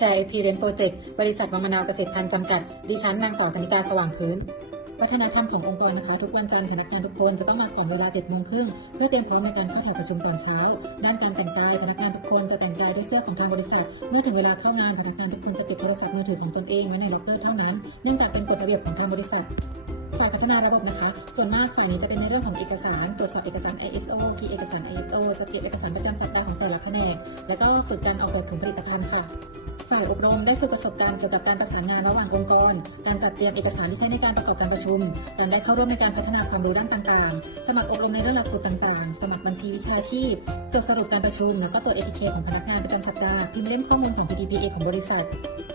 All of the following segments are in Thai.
ชัยพีเรนโปรเจกต์บริษัทวังมะนาวเกษตรพันธ์จำกัด ดิฉันนางสาวธนิกาสว่างพื้นวัฒนธรรมขององค์กรนะคะ ทุกวันจันทร์พนักงานทุกคนจะต้องมาก่อนเวลา7โมงครึ่งเพื่อเตรียมพร้อมในการเข้าแถวประชุมตอนเช้า ด้านการแต่งกายพนักงานทุกคนจะแต่งกายด้วยเสื้อของทางบริษัท เมื่อถึงเวลาเข้างานพนักงานทุกคนจะเก็บโทรศัพท์มือถือของตนเองไว้ในล็อกเกอร์เท่านั้น เนื่องจากเป็นกฎระเบียบของทางบริษัทฝ่ายพัฒนาระบบนะคะ ส่วนมากฝ่ายนี้จะเป็นในเรื่องของเอกสาร ตรวจสอบเอกสาร ISO ที่เอกสาร ISO จะเก็บเอกสารประจำสัปดาห์ของแต่ละแผนก แล้วก็ฝึกการออกแบบผลผลิตภัณฑ์ค่ะ ฝ่ายอบรมได้ฝึกประสบการณ์เกี่ยวกับการประสานงานระหว่างองค์กร การจัดเตรียมเอกสารที่ใช้ในการประกอบการประชุม การได้เข้าร่วมในการพัฒนาความรู้ด้านต่างๆ สมัครอบรมในเรื่องหลักสูตรต่างๆ สมัครบัญชีวิชาชีพ จดสรุปการประชุม แล้วก็ตรวจเอทีเคของพนักงานประจำสัปดาห์ พิมพ์เล่มข้อมูลของ PDPA ของบริษัท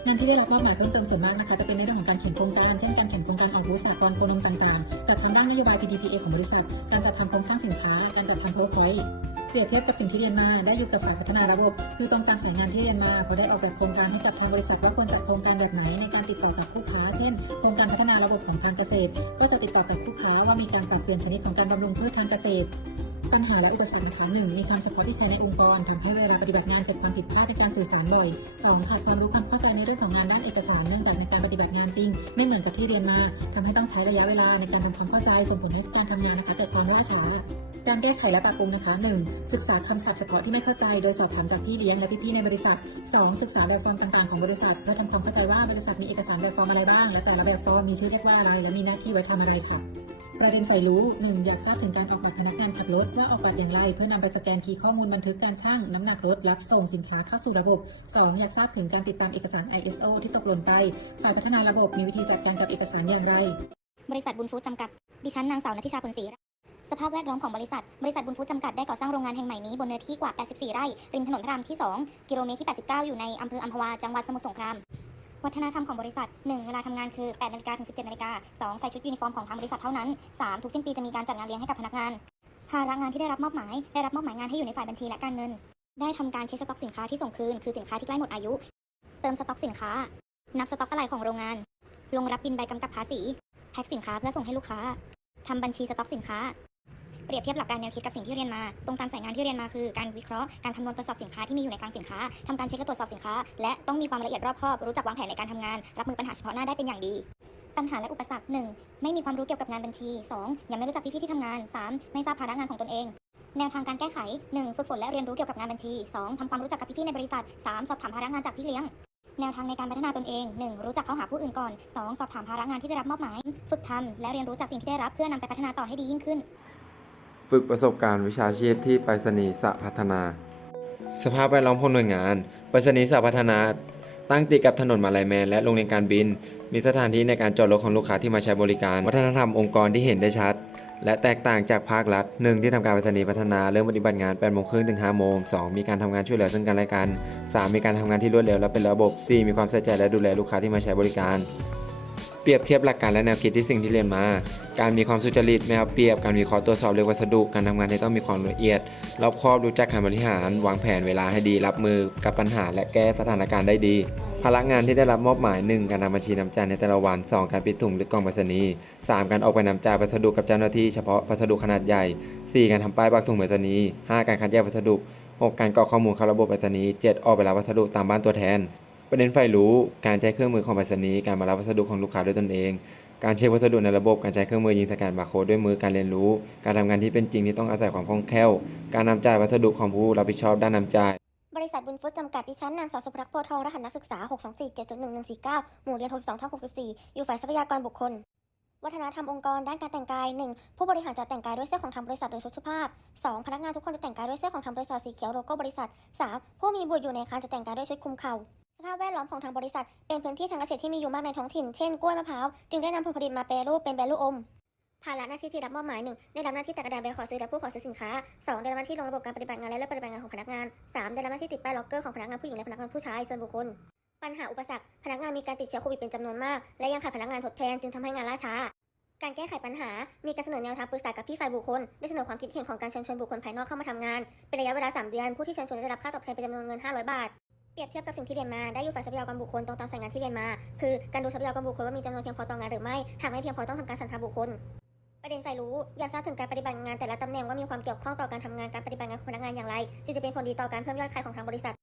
งานที่ได้รับมอบหมายเพิ่มเติมส่วนมากนะคะ จะเป็นในเรื่องของการเขียนโครงการ เช่น การเขียนโครงการออกบูธสากลโคนมต่างๆ จัดทำด้านนโยบาย PDPA ของบริษัท การจัดทำโครงสร้างสินค้า การจัดทำ PowerPoint เปรียบเทียบกับสิ่งที่เรียนมา ได้อยู่กับฝ่ายพัฒนาระบบ คือตรงตามสายงานที่เรียนมาพอได้ออกแบบโครงการให้กับทางบริษัทว่าควรจัดโครงการแบบไหนในการติดต่อกับคู่ค้า เช่น โครงการพัฒนาระบบของทางเกษตร ก็จะติดต่อกับคู่ค้าว่ามีการปรับเปลี่ยนชนิดของการบำรุงพืชทางเกษตรปัญหาและอุปสรรคนะคะหนึ่งมีความเฉพาะที่ใช้ในองค์กรทำให้เวลาปฏิบัติงานเกิดความผิดพลาดในการสื่อสารบ่อยสองขาดความรู้ความเข้าใจในเรื่องของงานด้านเอกสารเนื่องจากในการปฏิบัติงานจริง ไม่เหมือนกับที่เรียนมาทำให้ต้องใช้ระยะเวลาในการทำความเข้าใจส่งผลให้การทำงานนะคะเกิดความล่าช้า การแก้ไขและปรับปรุงนะคะ 1. ศึกษาคำศัพท์เฉพาะที่ไม่เข้าใจ โดยสอบถามจากพี่เลี้ยงและพี่ๆในบริษัท 2. ศึกษาแบบฟอร์มต่างๆของบริษัท เพื่อทำความเข้าใจว่าบริษัทมีเอกสารแบบฟอร์มอะไรบ้าง และแต่ละแบบฟอร์มมีชื่อเรียกว่าอะไร และมีหน้าที่ไว้ทำอะไรค่ะประเด็นใฝ่รู้ 1. อยากทราบถึงการออกบัตรพนักงานขับรถ ว่าออกบัตรอย่างไร เพื่อนำไปสแกนคีย์ข้อมูลบันทึกการชั่งน้ำหนักรถ รับส่งสินค้าเข้าสู่ระบบ 2. อยากทราบถึงการติดตามเอกสาร ISO ที่ตกหล่นไป ฝ่ายพัฒนาระบบมีวิธีจัดการกับเอกสารอย่างไร บริษัทบุญฟู้ดจำกัด ดิฉันนางสาวนัทิชาผลศรี สภาพแวดล้อมของบริษัท บริษัทบุญฟู้ดจำกัดได้ก่อสร้างโรงงานแห่งใหม่นี้บนเนื้อที่กว่า 84 ไร่ ริมถนนพระรามที่ 2 กิโลเมตรที่ 89 อยู่ในอำเภออัมพวา จังหวัดสมุทรสงครามวัฒนธรรมของบริษัท 1 เวลาทำงานคือ 8 นาฬิกาถึง 17 นาฬิกา 2 ใส่ชุดยูนิฟอร์มของทางบริษัทเท่านั้น 3 ทุกสิ้นปีจะมีการจัดงานเลี้ยงให้กับพนักงาน ภาระงานที่ได้รับมอบหมาย ได้รับมอบหมายงานให้อยู่ในฝ่ายบัญชีและการเงิน ได้ทำการเช็คสต็อกสินค้าที่ส่งคืน คือสินค้าที่ใกล้หมดอายุ เติมสต็อกสินค้า นับสต็อกอะไหล่ของโรงงาน ลงรับบินใบกำกับภาษี แพ็คสินค้าเพื่อส่งให้ลูกค้าทำบัญชีสต็อกสินค้า เปรียบเทียบหลักการแนวคิดกับสิ่งที่เรียนมา ตรงตามสายงานที่เรียนมาคือ การวิเคราะห์ การคำนวณตรวจสอบสินค้าที่มีอยู่ในคลังสินค้าทำการเช็คและตรวจสอบสินค้า และต้องมีความละเอียดรอบคอบ รู้จักวางแผนในการทำงาน รับมือปัญหาเฉพาะหน้าได้เป็นอย่างดีปัญหาและอุปสรรค 1. ไม่มีความรู้เกี่ยวกับงานบัญชี 2. ยังไม่รู้จักพี่ๆที่ทำงาน 3. ไม่ทราบภาระงานของตนเอง แนวทางการแก้ไข 1. ฝึกฝนและเรียนรู้เกี่ยวกับงานบัญชี 2. ทำความรู้จักกับพี่ๆในบริษัท 3. สอบถามภาระงานจากพี่เลี้ยง แนวทางในการพัฒนาตนเอง 1. รู้จักเข้าหาผู้อื่นก่อน 2. สอบถามภาระงานที่ได้รับมอบหมาย ฝึกทำและเรียนรู้จากสิ่งที่ได้รับเพื่อนำไปพัฒนาต่อให้ดียิ่งขึ้น ฝึกประสบการณ์วิชาชีพที่ไปรษณีย์สพัฒนา สภาพแวดล้อมของหน่วยงานไปรษณีย์สพัฒนา ตั้งติดกับถนนมาลายแมนและโรงเรียนการบิน มีสถานที่ในการจอดรถของลูกค้าที่มาใช้บริการ วัฒนธรรมองค์กรที่เห็นได้ชัด และแตกต่างจากภาครัฐหนึ่งที่ทำการไปรษณีย์พัฒนาเริ่มปฏิบัติงาน8โมงครึ่งถึง5โมง2มีการทำงานช่วยเหลือซึ่งกันและกัน3มีการทำงานที่รวดเร็วและเป็นระบบ4มีความใส่ใจและดูแลลูกค้าที่มาใช้บริการ รียบเทียบหลักการและแนวคิดที่สิ่งที่เรียนมา การมีความสุจริตไม่เอาเปรียบ การวิเคราะห์ตรวจสอบเรื่องวัสดุ การทำงานที่ต้องมีความละเอียด รอบคอบรู้จักการบริหาร วางแผนเวลาให้ดี รับมือกับปัญหา และแก้สถานการณ์ได้ดีภาระงานที่ได้รับมอบหมาย 1 การทำบัญชีนำจ่ายในแต่ละวัน 2 การปิดถุงหรือกล่องไปรษณีย์ 3 การออกไปนำจ่ายพัสดุกับเจ้าหน้าที่เฉพาะพัสดุขนาดใหญ่ 4 การทำป้ายปักถุงไปรษณีย์ 5 การคัดแยกพัสดุ 6 การกรอกข้อมูลเข้าระบบไปรษณีย์ 7 ออกไปรับพัสดุตามบ้านตัวแทน ประเด็นใฝ่รู้ การใช้เครื่องมือของไปรษณีย์การมารับพัสดุของลูกค้าด้วยตนเอง การเช็ควัสดุในระบบ การใช้เครื่องมือยิงสแกนบาร์โค้ดด้วยมือ การเรียนรู้ การทำงานที่เป็นจริงที่ต้องอาศัยความคล่องแคล่ว การนำจ่ายวัสดุของผู้รับผิดชอบด้านนำจ่าย บริษัทบุญฟู้ดจำกัดดิฉันนางสาวสุภรักษ์โพทอง รหัสนักศึกษา 624701149 หมู่เรียน62ทับ64 อยู่ฝ่ายทรัพยากรบุคคล วัฒนธรรมองค์กรด้านการแต่งกาย 1. ผู้บริหารจะแต่งกายด้วยเสื้อของทางบริษัทโดยชุดสุภาพ 2. พนักงานทุกคนจะแต่งกายด้วยเสื้อของทางบริษัทสีเขียวโลโก้บริษัท 3. ผู้มีบุตรอยู่ในครรภ์จะแต่งกายด้วยชุดคลุมเข่า สภาพแวดล้อมของทางบริษัท เป็นพื้นที่ทางเกษตรที่มีอยู่มากในท้องถิ่น เช่นกล้วยมะพร้าว จึงได้นำผลผลิตมาแปรรูปเป็นแบรลูกอมภาระหน้าที่ที่รับมอบหมายหนึ่งได้รับหน้าที่ตัดกระดาษใบขอซื้อและผู้ขอซื้อสินค้า 2. ได้รับหน้าที่ลงระบบการปฏิบัติงานและเลิกปฏิบัติงานของพนักงาน 3. ได้รับหน้าที่ติดป้ายล็อกเกอร์ของพนักงานผู้หญิงและพนักงานผู้ชายส่วนบุคคล ปัญหาอุปสรรค พนักงานมีการติดเชื้อโควิดเป็นจำนวนมาก และยังขาดพนักงานทดแทนจึงทำให้งานล่าช้า การแก้ไขปัญหา มีการเสนอแนวทางปรึกษากับพี่ฝ่ายบุคคล ได้เสนอความคิดเห็นของการเชิญชวนบุคคลภายนอกเข้ามาทำงาน เป็นระยะเวลา 3 เดือน ผู้ที่เชิญชวนจะได้รับค่าตอบแทนเป็นจำนวนเงิน 500 บาท เปรียบเทียบกับสิ่งที่เรียนมาได้อยู่ฝ่ายทรัพยากรบุคคลตรงตามสายงานที่เรียนมา คือการดูทรัพยากรบุคคลว่ามีจำนวนเพียงพอต่องานหรือไม่ หากไม่เพียงพอต้องทำการสรรหาบุคคล ประเด็นใฝ่รู้อยากทราบถึงการปฏิบัติงานแต่ละตำแหน่งว่ามีความเกี่ยวข้องต่อการทำงานการปฏิบัติงานของพนักงานอย่างไรจึงจะเป็นผลดีต่อการเพิ่มยอดขายของทางบริษัท